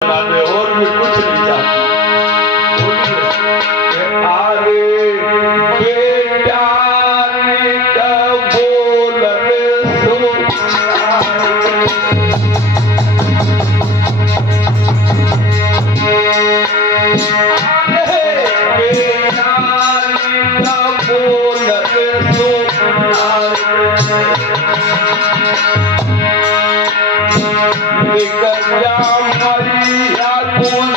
और भी कुछ नहीं चाहती। आरे बेटा बोल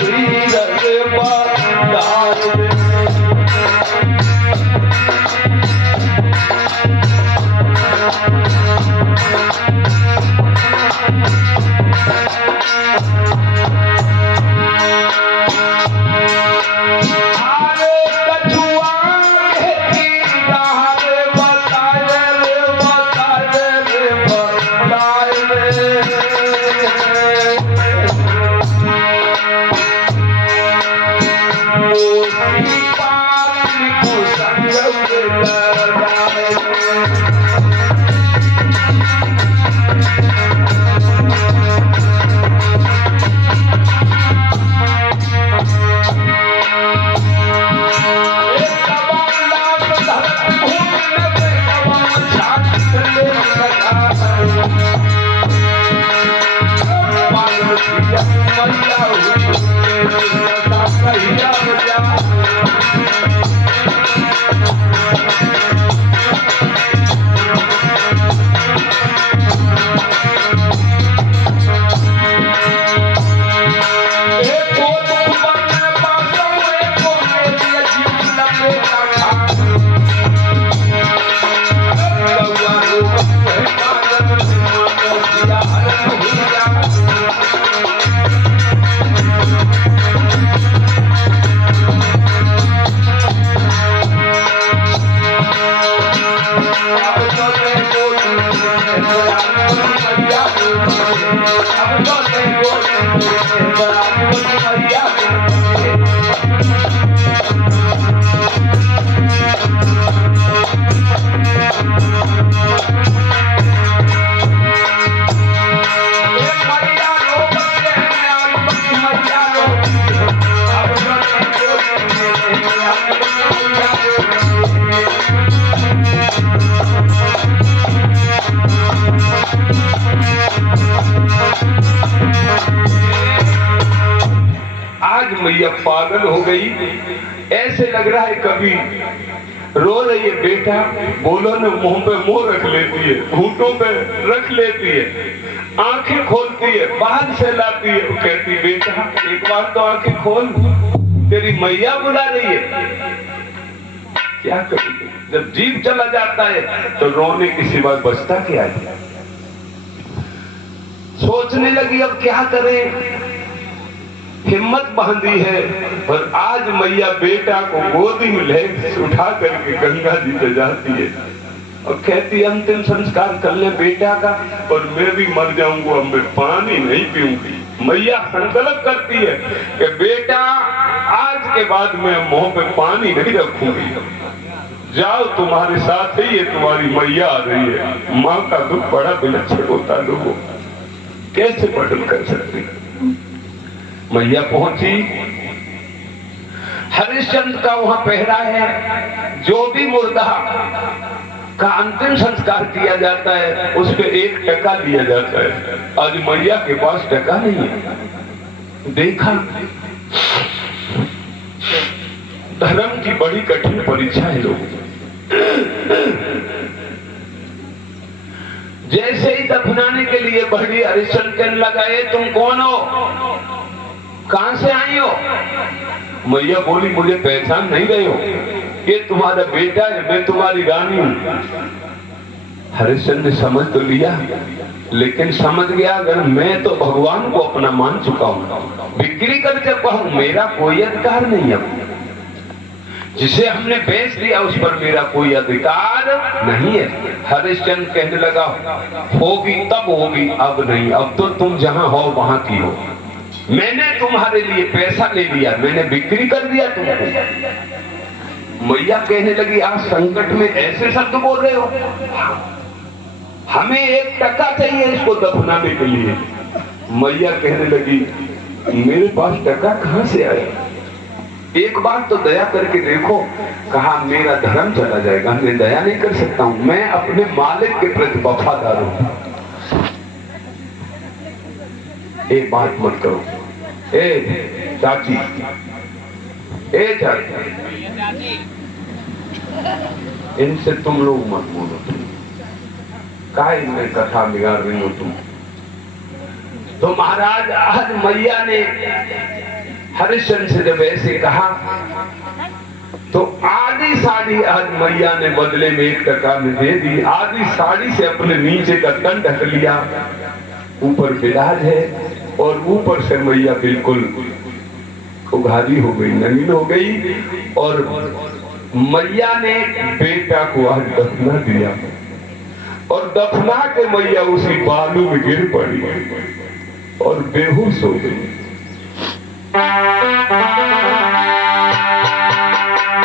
मैया पागल हो गई। ऐसे लग रहा है कभी रो रही है बेटा, बोलो न मुंह पे मुंह रख लेती है, घूंटों पे रख लेती है, आंखें खोलती है, बाहर से लाती है, कहती बेटा एक बार तो आंखें खोल, तेरी मैया बुला रही है। क्या करेगी जब जीव चला जाता है तो रोने के सिवा बचता क्या है। सोचने लगी अब क्या करें, हिम्मत बांधी है, पर आज मैया बेटा को गोदी में ले उठा करके गंगा जी पे जाती है और कहती अंतिम संस्कार कर ले बेटा का, और मैं भी मर जाऊंगा, अब मैं पानी नहीं पीऊंगी। मैया संकल्प करती है कि बेटा आज के बाद मैं मुंह पे पानी नहीं रखूंगी, जाओ तुम्हारे साथ ही ये तुम्हारी मैया आ रही है। माँ का दुख बड़ा विलक्षण होता, लोगों कैसे बदल कर सकती। मैया पहुंची, हरिश्चंद्र का वहां पहरा है, जो भी मुर्दा का अंतिम संस्कार किया जाता है उस पे 1 टका दिया जाता है। आज मैया के पास टका नहीं है। देखा धर्म की बड़ी कठिन परीक्षा है लोग। जैसे ही दफनाने के लिए बढ़ी, हरिश्चंद्र कहने लगा तुम कौन हो, कहां से आई हो। मैया बोली मुझे पहचान नहीं रहे हो, ये तुम्हारा बेटा है, मैं तुम्हारी रानी हूं। हरिश्चंद्र ने समझ तो लिया, लेकिन समझ गया अगर मैं तो भगवान को अपना मान चुका हूं, बिक्री कर चुका हूं, मेरा कोई अधिकार नहीं है। जिसे हमने बेच दिया उस पर मेरा कोई अधिकार नहीं है। हरिश्चंद्र कहने लगा होगी तब होगी, अब नहीं, अब तो तुम जहां हो वहां की हो। मैंने तुम्हारे लिए पैसा ले लिया, मैंने बिक्री कर दिया तुमको। मैया कहने लगी आप संकट में ऐसे शब्द बोल रहे हो, हमें 1 टका चाहिए इसको दफनाने के लिए। मैया कहने लगी मेरे पास टका कहां से आया? एक बार तो दया करके देखो। कहा मेरा धर्म चला जाएगा, मैं दया नहीं कर सकता हूं, मैं अपने मालिक के प्रति वफादार हूं। एक बात मत करो। ए चाची, ए चाची, इनसे तुम लोग मत बोलो। तुम काहे में कथा बिगाड़ रही हो तुम? तो महाराज आज मैया ने हरिश्चंद्र से जब ऐसे कहा तो आधी साड़ी आज मैया ने बदले में 1 टका में दे दी। आधी साड़ी से अपने नीचे का तन ढक लिया, ऊपर बिलाज है और ऊपर से मैया बिल्कुल उघारी हो गई, नंगी हो गई। और मैया ने बेटा को आज दफना दिया और दफना के मैया उसी बालू में गिर पड़ी और बेहोश हो गई।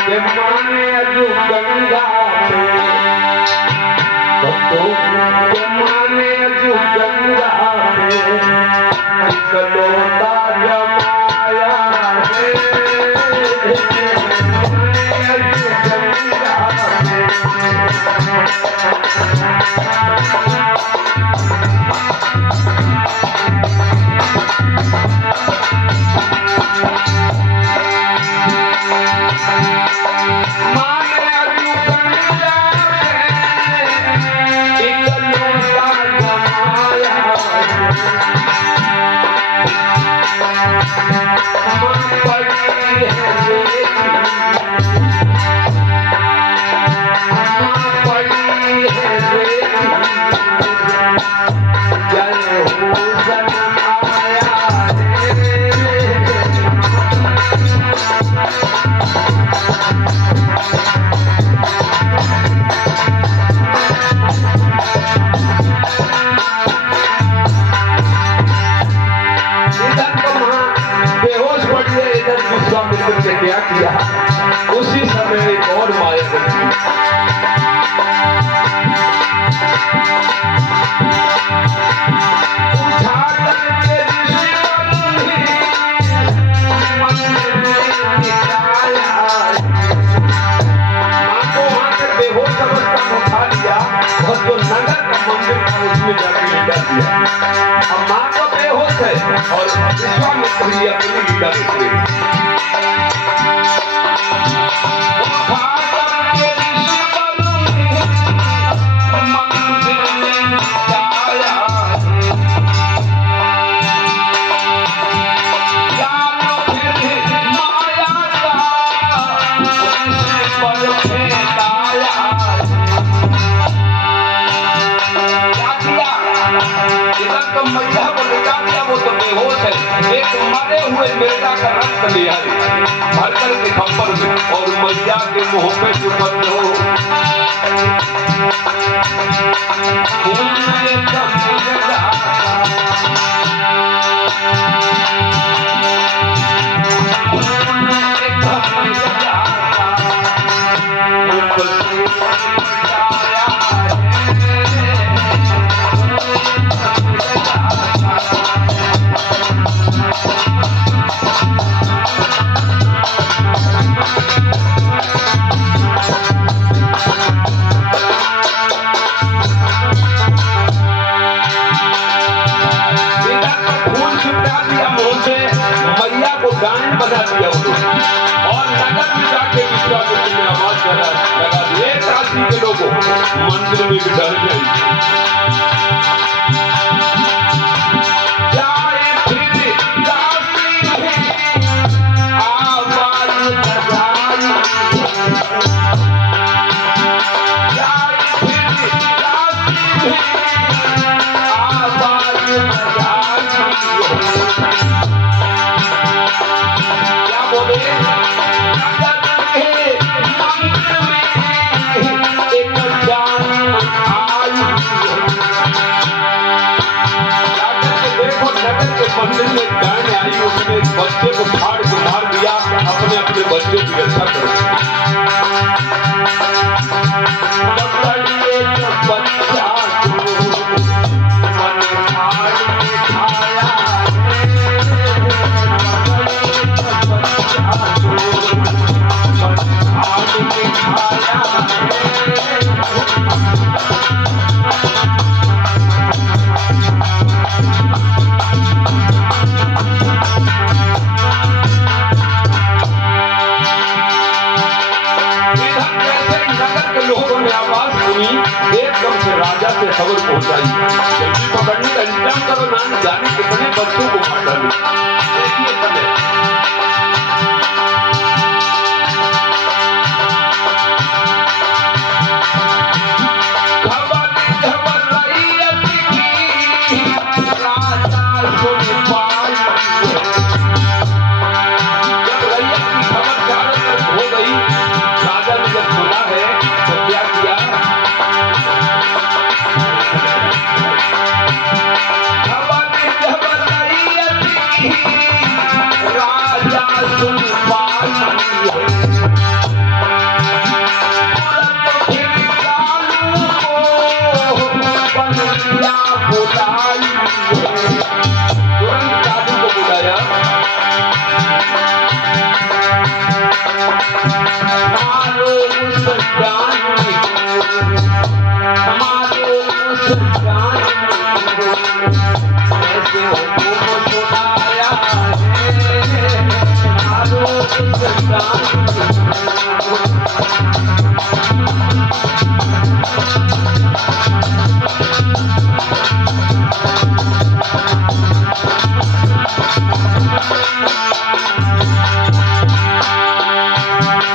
जमाने अजू गंगा से, जमाने अजू गंगा से, इकलौता जमाया है। अजू गंगा से, क्या किया? उसी समय एक और माया करती उठा करके मंदिर में निकाला। माँ को वहां से बेहोश अवस्था में उठा लिया और जो नगर का मंदिर था उसमें जाके लिटा दिया। अब माँ तो बेहोश है और विश्वामित्र जी अपनी लीला देख रहे हैं। मैया को लिटा दिया, वो तो बेहोश है। एक मरे हुए बेटा का रक्त लिया भर कर के खप्पर में और मैया के मुंह पे चुपत हो। बना दिया और नगर में जाके विश्वामित्र ने आवाज लगा दी, काशी के लोगों मंदिर में भी डर गई। मंदिर में गाय आई, उसने बच्चे को फाड़ के मार दिया। अपने अपने बच्चे की रक्षा करो। बच्चा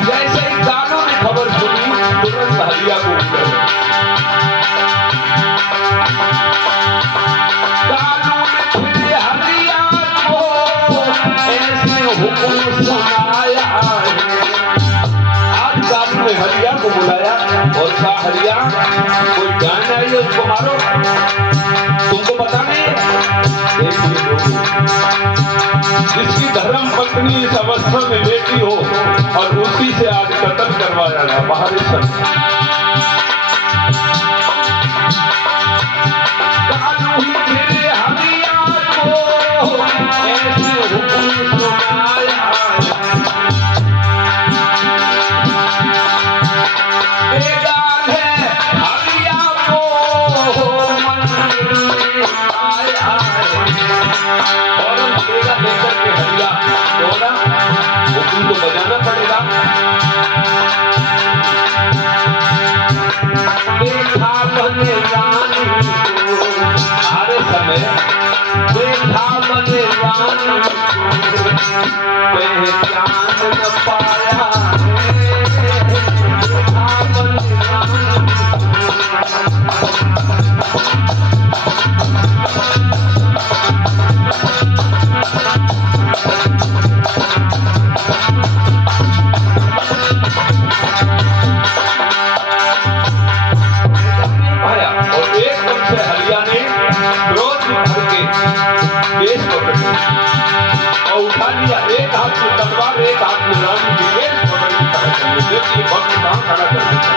जैसे ही कानों ने खबर सुनी तुरंत हरिया को उठे। कानों ने फिर हरिया को ऐसे हुक्म सुनाया। आज कानों ने हरिया को बुलाया और कहा, हरिया कोई जान आई है उसको मारो, तुमको पता नहीं? देखिए लोगों, जिसकी धर्म पत्नी इस अवस्था में लेटी हो और उसी से आज कत्ल करवाया गया बाहर। ऐसे हुक्म सुनाया। हुक्म तो बजाना पड़ेगा। देखा बने रानी को हर समय, देखा बने रानी को पहचान न पाया। देखा बने रानी और उठा लिया, एक हाथ में तलवार एक हाथ में रानी की केस पकड़ के खड़ा कर लिया। देखिए भक्त कहां खड़ा कर दिया।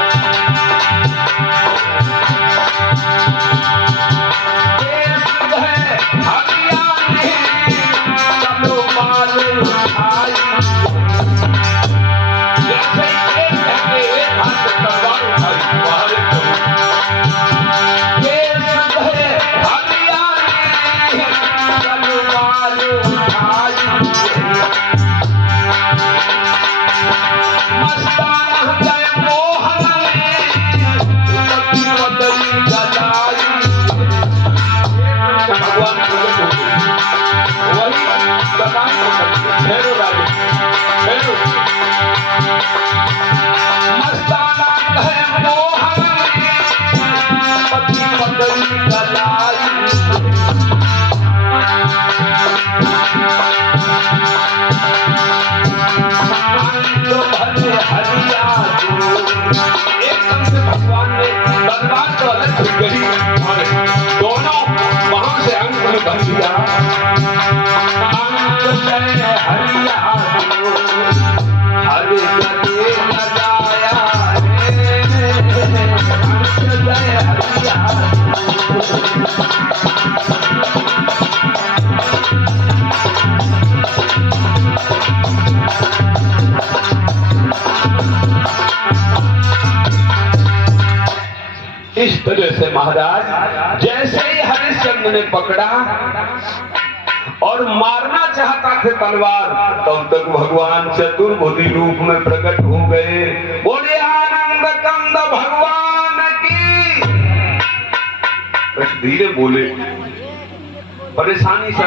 हरिया ने तलवार उठाई। जैसे एक हाथ से तलवार उठाई बाहर एकदम से भगवान ने तलवार तो अलग छुट गई और दोनों वहां से अंक में बन दिया। हरिया हरे गले लगाया हरिया। इस तरह से महाराज जैसे ही हरिश्चंद्र ने पकड़ा और मारना चाहता थे तलवार, तब तक भगवान चतुर्भुजी रूप में प्रकट हो गए। बोले आनंद कंद भगवान की। बस धीरे बोले, परेशानी से